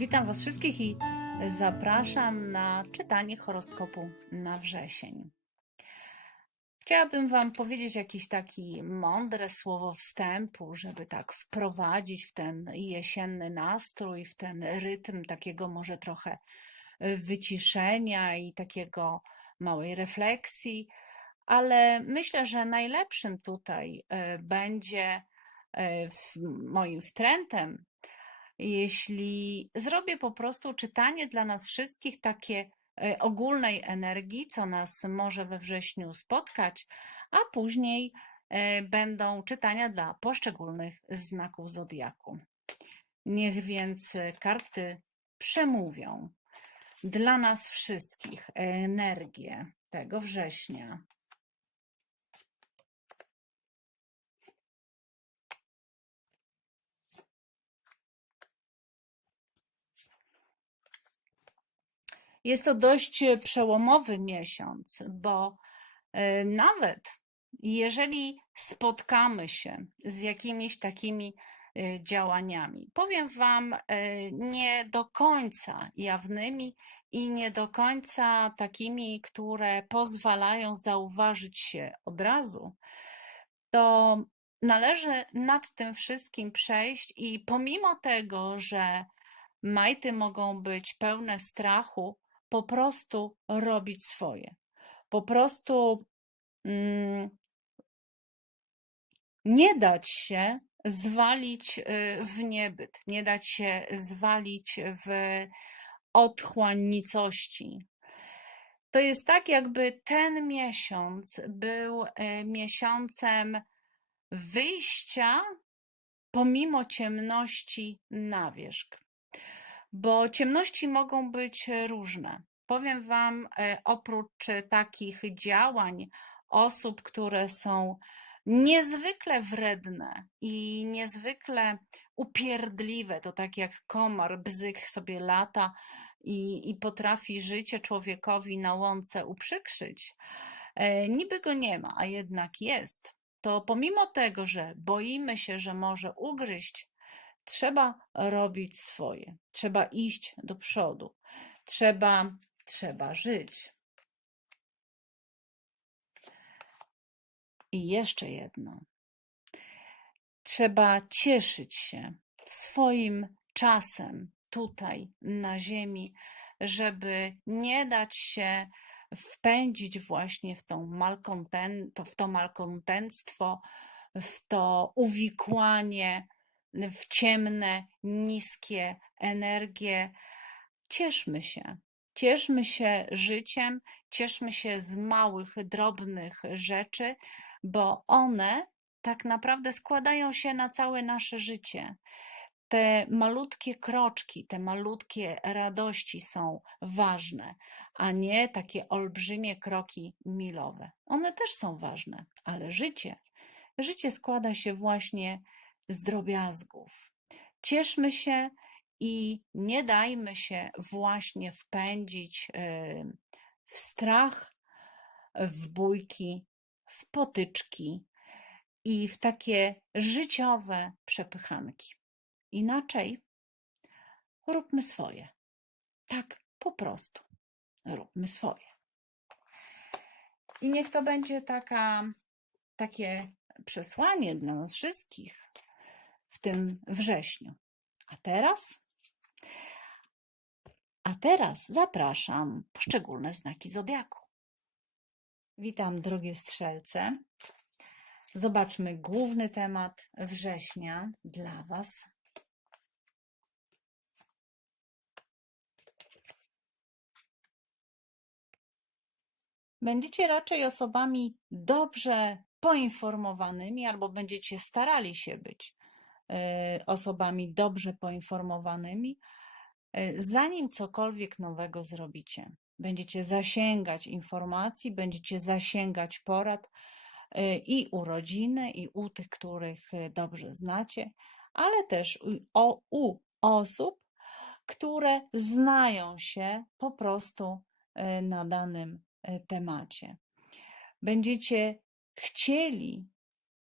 Witam Was wszystkich i zapraszam na czytanie horoskopu na wrzesień. Chciałabym Wam powiedzieć jakieś takie mądre słowo wstępu, żeby tak wprowadzić w ten jesienny nastrój, w ten rytm takiego może trochę wyciszenia i takiego małej refleksji, ale myślę, że najlepszym tutaj e, będzie e, moim wtrętem jeśli zrobię po prostu czytanie dla nas wszystkich takie e, ogólnej energii, co nas może we wrześniu spotkać, a później e, będą czytania dla poszczególnych znaków zodiaku. Niech więc e, karty przemówią dla nas wszystkich energię tego września. Jest to dość e, przełomowy miesiąc, bo e, nawet jeżeli spotkamy się z jakimiś takimi e, działaniami, powiem Wam, nie do końca jawnymi i nie do końca takimi, które pozwalają zauważyć się od razu, to należy nad tym wszystkim przejść i pomimo tego, że majty mogą być pełne strachu, po prostu robić swoje. Po prostu mm, nie dać się zwalić y, w niebyt, nie dać się zwalić w otchłań nicości. To jest tak, jakby ten miesiąc był y, miesiącem wyjścia pomimo ciemności na wierzch bo ciemności mogą być różne. Powiem Wam, e, oprócz takich działań osób, które są niezwykle wredne i niezwykle upierdliwe, to tak jak komar, bzyk sobie lata i, i potrafi życie człowiekowi na łące uprzykrzyć. E, Niby go nie ma, a jednak jest. To pomimo tego, że boimy się, że może ugryźć, trzeba robić swoje. Trzeba iść do przodu. Trzeba, trzeba żyć. I jeszcze jedno. Trzeba cieszyć się swoim czasem tutaj na ziemi, żeby nie dać się wpędzić właśnie w, tą malkonten, to, w to malkontentstwo, w to uwikłanie w ciemne, niskie energie. Cieszmy się. Cieszmy się życiem, cieszmy się z małych, drobnych rzeczy, bo one tak naprawdę składają się na całe nasze życie. Te malutkie kroczki, te malutkie radości są ważne, a nie takie olbrzymie kroki milowe. One też są ważne, ale życie, życie składa się właśnie z drobiazgów. Cieszmy się i nie dajmy się właśnie wpędzić y, w strach, w bójki, w potyczki i w takie życiowe przepychanki. Inaczej róbmy swoje. Tak po prostu róbmy swoje. I niech to będzie taka, takie przesłanie dla nas wszystkich w tym wrześniu. A teraz? A teraz zapraszam poszczególne znaki zodiaku. Witam, drogie strzelce. Zobaczmy główny temat września dla Was. Będziecie raczej osobami dobrze poinformowanymi, albo będziecie starali się być osobami dobrze poinformowanymi, e, zanim cokolwiek nowego zrobicie. Będziecie zasięgać informacji, będziecie zasięgać porad e, i u rodziny, i u tych, których dobrze znacie, ale też u, u osób, które znają się po prostu na danym temacie. Będziecie chcieli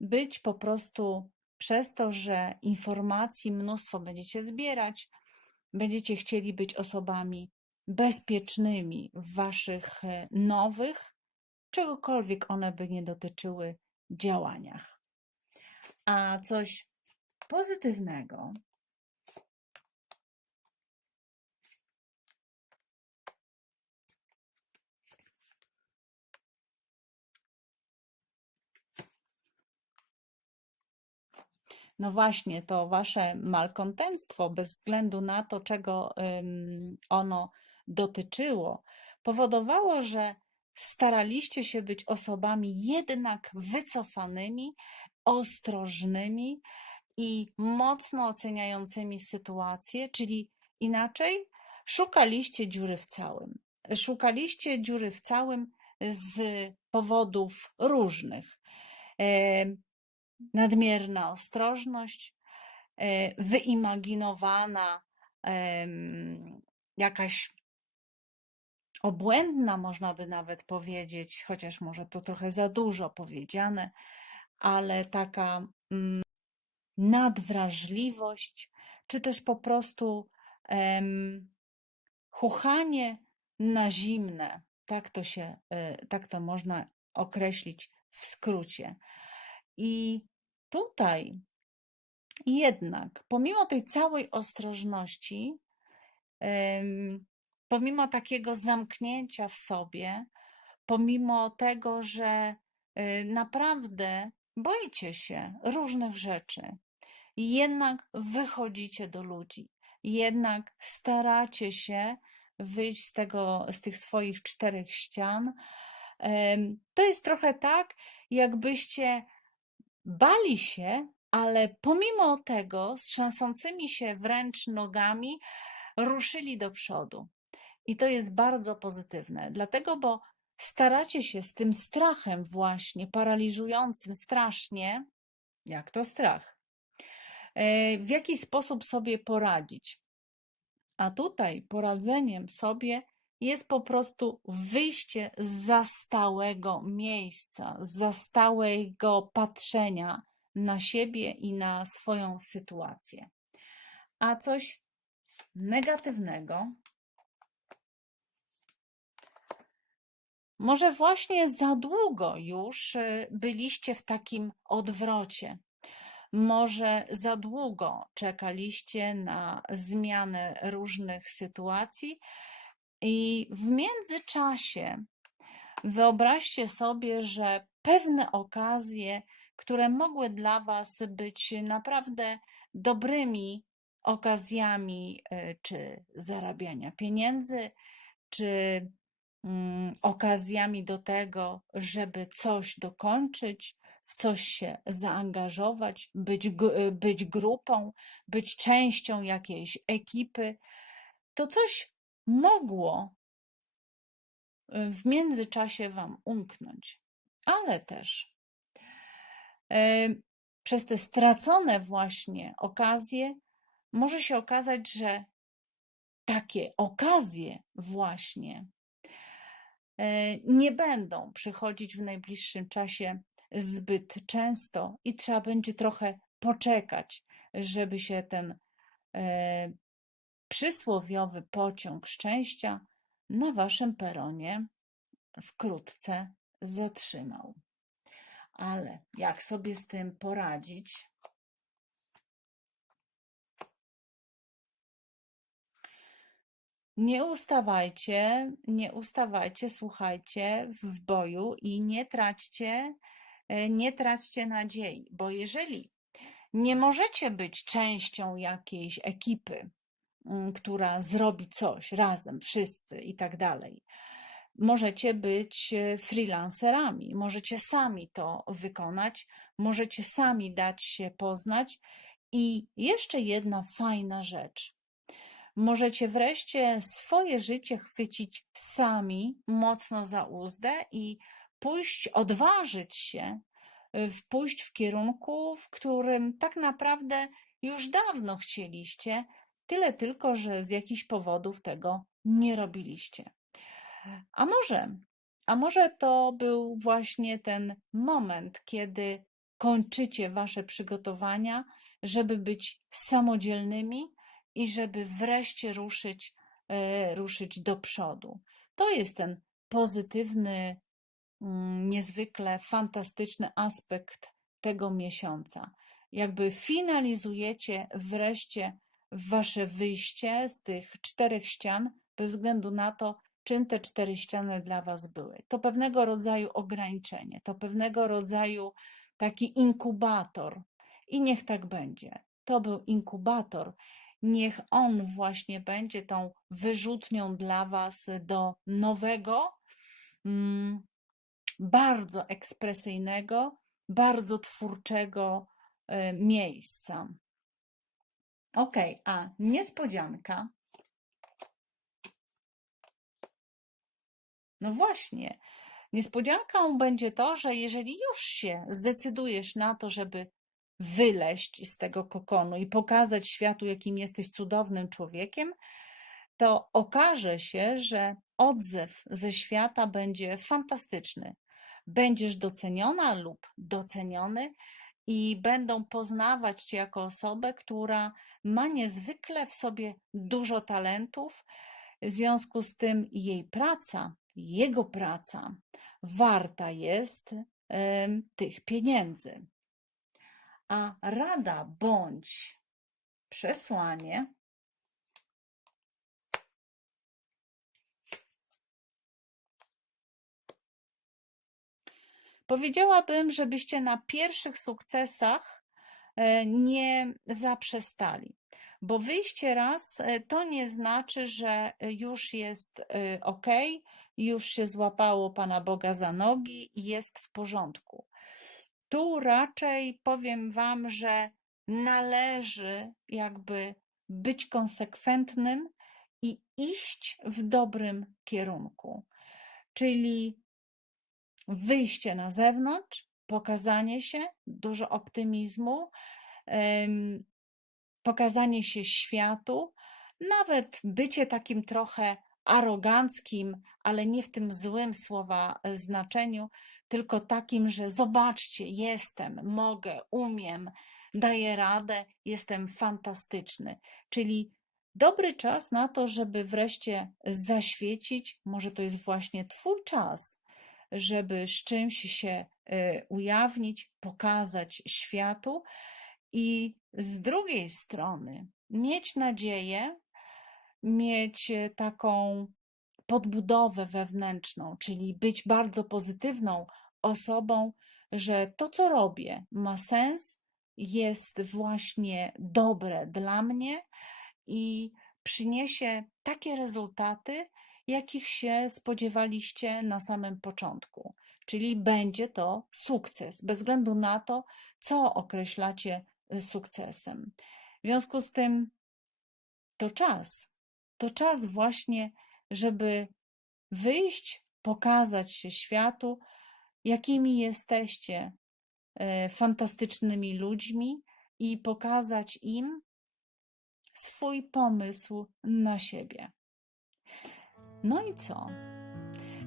być po prostu przez to, że informacji mnóstwo będziecie zbierać, będziecie chcieli być osobami bezpiecznymi w waszych e, nowych, czegokolwiek one by nie dotyczyły, działaniach. A coś pozytywnego No właśnie, to wasze malkontentstwo, bez względu na to, czego ono dotyczyło, powodowało, że staraliście się być osobami jednak wycofanymi, ostrożnymi i mocno oceniającymi sytuację, czyli inaczej, szukaliście dziury w całym. Szukaliście dziury w całym z powodów różnych. Nadmierna ostrożność, e, wyimaginowana jakaś obłędna, można by nawet powiedzieć, chociaż może to trochę za dużo powiedziane, ale taka mm, nadwrażliwość, czy też po prostu chuchanie na zimne, tak to się, e, tak to można określić w skrócie. I tutaj jednak, pomimo tej całej ostrożności, pomimo takiego zamknięcia w sobie, pomimo tego, że y, naprawdę boicie się różnych rzeczy, jednak wychodzicie do ludzi, jednak staracie się wyjść z tego, z tych swoich czterech ścian. To jest trochę tak, jakbyście bali się, ale pomimo tego, z trzęsącymi się wręcz nogami, ruszyli do przodu. I to jest bardzo pozytywne, dlatego, bo staracie się z tym strachem, właśnie paraliżującym strasznie, jak to strach, e, w jaki sposób sobie poradzić. A tutaj poradzeniem sobie jest po prostu wyjście z zastałego miejsca, z zastałego patrzenia na siebie i na swoją sytuację. A coś negatywnego, może właśnie za długo już y, byliście w takim odwrocie. Może za długo czekaliście na zmianę różnych sytuacji, i w międzyczasie wyobraźcie sobie, że pewne okazje, które mogły dla Was być naprawdę dobrymi okazjami, e, czy zarabiania pieniędzy, czy mm, okazjami do tego, żeby coś dokończyć, w coś się zaangażować, być, być grupą, być częścią jakiejś ekipy, to coś mogło y, w międzyczasie Wam umknąć, ale też y, przez te stracone właśnie okazje może się okazać, że takie okazje właśnie y, nie będą przychodzić w najbliższym czasie zbyt często i trzeba będzie trochę poczekać, żeby się ten przysłowiowy pociąg szczęścia na waszym peronie wkrótce zatrzymał. Ale jak sobie z tym poradzić? Nie ustawajcie, nie ustawajcie, słuchajcie w boju i nie traćcie, e, nie traćcie nadziei, bo jeżeli nie możecie być częścią jakiejś ekipy, która zrobi coś razem, wszyscy i tak dalej. Możecie być e, freelancerami, możecie sami to wykonać, możecie sami dać się poznać. I jeszcze jedna fajna rzecz. Możecie wreszcie swoje życie chwycić sami mocno za uzdę i pójść, odważyć się, e, pójść w kierunku, w którym tak naprawdę już dawno chcieliście, Tyle tylko, że z jakichś powodów tego nie robiliście. A może, a może to był właśnie ten moment, kiedy kończycie wasze przygotowania, żeby być samodzielnymi i żeby wreszcie ruszyć, e, ruszyć do przodu. To jest ten pozytywny, mm, niezwykle fantastyczny aspekt tego miesiąca. Jakby finalizujecie wreszcie wasze wyjście z tych czterech ścian, bez względu na to, czym te cztery ściany dla was były. To pewnego rodzaju ograniczenie, to pewnego rodzaju taki inkubator. I niech tak będzie. To był inkubator. Niech on właśnie będzie tą wyrzutnią dla was do nowego, mm, bardzo ekspresyjnego, bardzo twórczego e, miejsca. Ok, a niespodzianka. No właśnie, niespodzianką będzie to, że jeżeli już się zdecydujesz na to, żeby wyleść z tego kokonu i pokazać światu, jakim jesteś cudownym człowiekiem, to okaże się, że odzew ze świata będzie fantastyczny. Będziesz doceniona lub doceniony i będą poznawać cię jako osobę, która ma niezwykle w sobie dużo talentów. W związku z tym jej praca, jego praca warta jest tych pieniędzy. A rada bądź przesłanie Powiedziałabym, żebyście na pierwszych sukcesach e, nie zaprzestali, bo wyjście raz e, to nie znaczy, że już jest ok, już się złapało Pana Boga za nogi i jest w porządku. Tu raczej powiem Wam, że należy jakby być konsekwentnym i iść w dobrym kierunku. Czyli wyjście na zewnątrz, pokazanie się, dużo optymizmu, pokazanie się światu, nawet bycie takim trochę aroganckim, ale nie w tym złym słowa e, znaczeniu, tylko takim, że zobaczcie, jestem, mogę, umiem, daję radę, jestem fantastyczny. Czyli dobry czas na to, żeby wreszcie zaświecić, może to jest właśnie Twój czas, żeby z czymś się e, ujawnić, pokazać światu i z drugiej strony mieć nadzieję, mieć e, taką podbudowę wewnętrzną, czyli być bardzo pozytywną osobą, że to, co robię, ma sens, jest właśnie dobre dla mnie i przyniesie takie rezultaty, jakich się spodziewaliście na samym początku. Czyli będzie to sukces, bez względu na to, co określacie sukcesem. W związku z tym to czas, to czas właśnie, żeby wyjść, pokazać się światu, jakimi jesteście e, fantastycznymi ludźmi i pokazać im swój pomysł na siebie. No i co?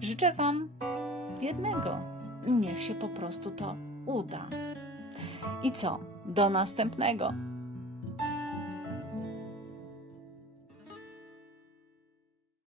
Życzę Wam jednego. Niech się po prostu to uda. I co? Do następnego.